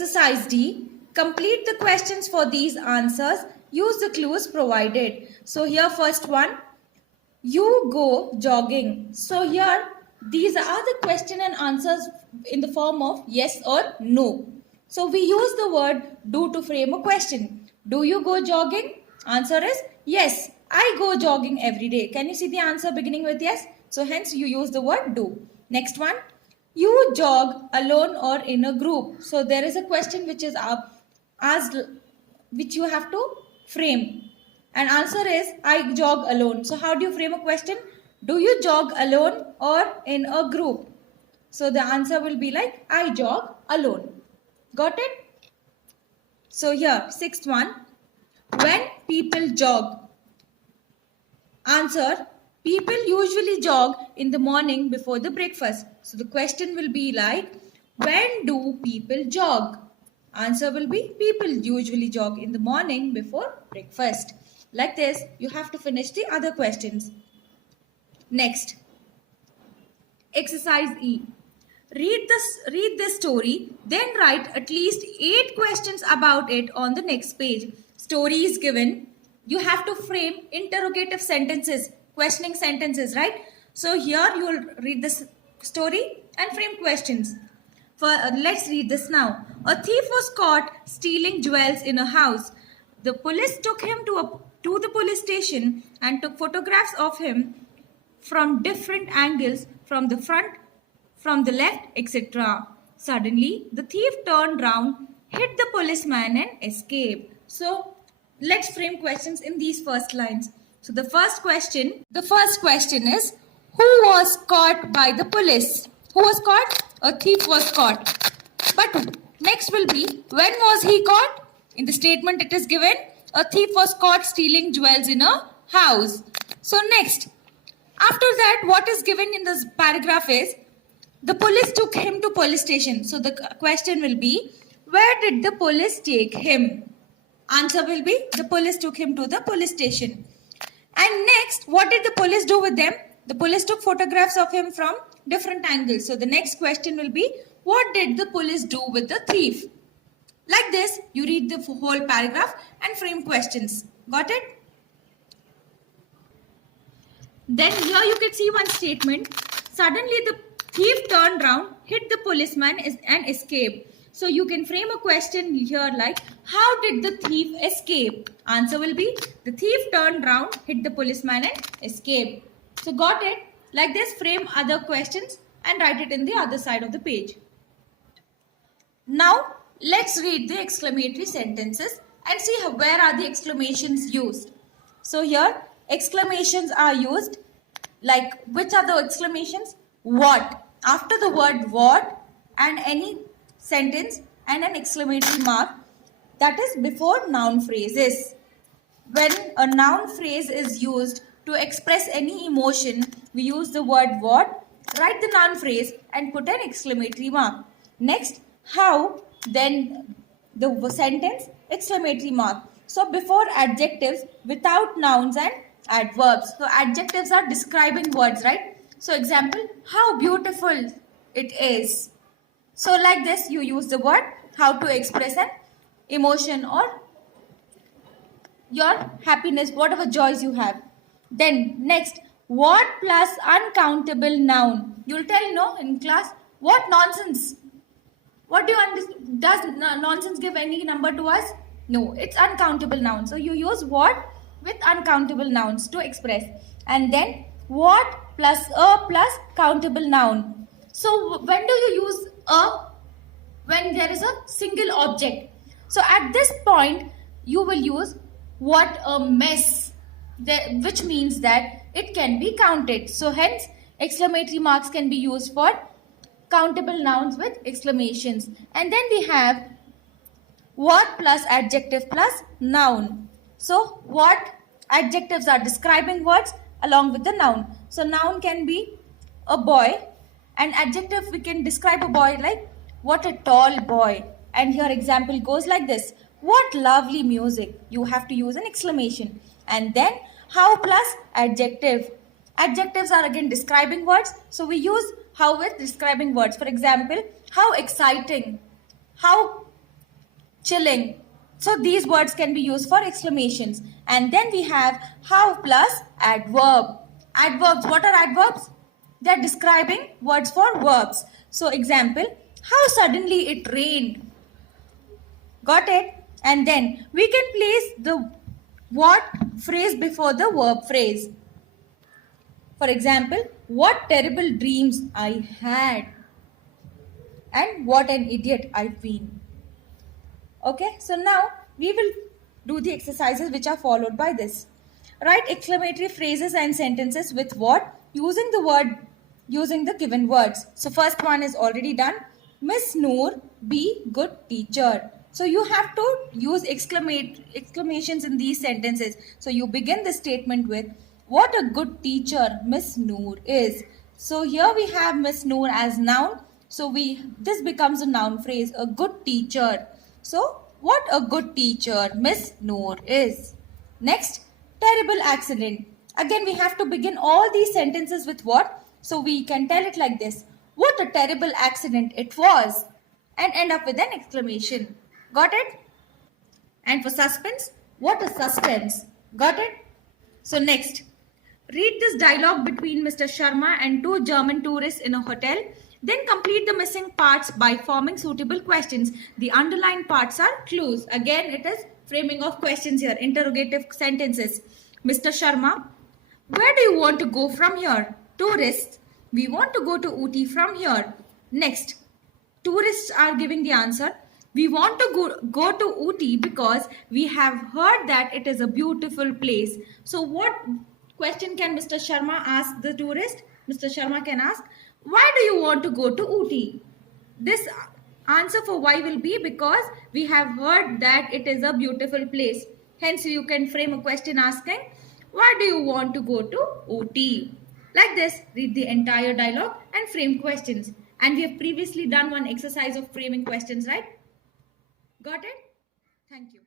Exercise D. Complete the questions for these answers. Use the clues provided. So here first one. You go jogging. So here these are the question and answers in the form of yes or no. So we use the word do to frame a question. Do you go jogging? Answer is yes. I go jogging every day. Can you see the answer beginning with yes? So hence you use the word do. Next one. You jog alone or in a group. So there is a question which is asked, which you have to frame. And answer is I jog alone. So how do you frame a question? Do you jog alone or in a group? So the answer will be like I jog alone. Got it? So here, sixth one. When people jog. Answer. People usually jog in the morning before the breakfast. So the question will be like, when do people jog? Answer will be, people usually jog in the morning before breakfast. Like this, you have to finish the other questions. Next, exercise E. Read this story, then write at least 8 questions about it on the next page. Story is given. You have to frame interrogative sentences, questioning sentences, right? So here you will read this story and frame questions. Let's read this now. A thief was caught stealing jewels in a house. The police took him to the police station and took photographs of him from different angles, from the front, from the left, etc. Suddenly, the thief turned round, hit the policeman and escaped. So, let's frame questions in these first lines. So, the first question is, who was caught by the police? Who was caught? A thief was caught. But next will be, when was he caught? In the statement it is given, a thief was caught stealing jewels in a house. So next, after that, what is given in this paragraph is, the police took him to police station. So the question will be, where did the police take him? Answer will be, the police took him to the police station. And next, what did the police do with them? The police took photographs of him from different angles. So the next question will be, what did the police do with the thief? Like this, you read the whole paragraph and frame questions. Got it? Then here you can see one statement. Suddenly the thief turned round, hit the policeman and escaped. So you can frame a question here like, how did the thief escape? Answer will be, the thief turned round, hit the policeman and escaped. So got it? Like this, frame other questions and write it in the other side of the page. Now, let's read the exclamatory sentences and see where are the exclamations used. So here, exclamations are used. Like, which are the exclamations? What. After the word what and any sentence and an exclamatory mark, that is before noun phrases. When a noun phrase is used to express any emotion, we use the word what, write the noun phrase and put an exclamatory mark. Next, how, then the sentence, exclamatory mark. So before adjectives, without nouns and adverbs. So adjectives are describing words, right? So example, how beautiful it is. So like this, you use the word how to express an emotion or your happiness, whatever joys you have. Then next, what plus uncountable noun. You'll tell no in class, what nonsense. What do you understand? Does nonsense give any number to us? No, it's uncountable noun. So you use what with uncountable nouns to express. And then what plus a plus countable noun. So when do you use a? When there is a single object. So at this point, you will use what a mess, which means that it can be counted. So hence, exclamatory marks can be used for countable nouns with exclamations. And then we have what plus adjective plus noun. So what adjectives are describing words along with the noun. So noun can be a boy, and adjective we can describe a boy like what a tall boy. And here example goes like this. What lovely music. You have to use an exclamation. And then how plus adjective. Adjectives are again describing words. So we use how with describing words. For example, how exciting, how chilling. So these words can be used for exclamations. And then we have how plus adverb. Adverbs, what are adverbs? They are describing words for verbs. So example, how suddenly it rained. Got it? And then we can place the what phrase before the verb phrase. For example, what terrible dreams I had. And what an idiot I've been. Okay, so now we will do the exercises which are followed by this. Write exclamatory phrases and sentences with what? Using the given words. So first one is already done. Miss Noor, be good teacher. So you have to use exclamations in these sentences. So you begin the statement with, what a good teacher Miss Noor is. So here we have Miss Noor as noun. So this becomes a noun phrase, a good teacher. So what a good teacher Miss Noor is. Next, terrible accident. Again, we have to begin all these sentences with what? So we can tell it like this. What a terrible accident it was. And end up with an exclamation. Got it? And for suspense, what a suspense. Got it? So next, read this dialogue between Mr. Sharma and two German tourists in a hotel. Then complete the missing parts by forming suitable questions. The underlined parts are clues. Again, it is framing of questions here, interrogative sentences. Mr. Sharma, where do you want to go from here? Tourists, we want to go to Ooty from here. Next, tourists are giving the answer. We want to go to Ooty because we have heard that it is a beautiful place. So what question can Mr. Sharma ask the tourist? Mr. Sharma can ask, why do you want to go to Ooty? This answer for why will be because we have heard that it is a beautiful place. Hence, you can frame a question asking, why do you want to go to Ooty? Like this, read the entire dialogue and frame questions. And we have previously done one exercise of framing questions, right? Got it? Thank you.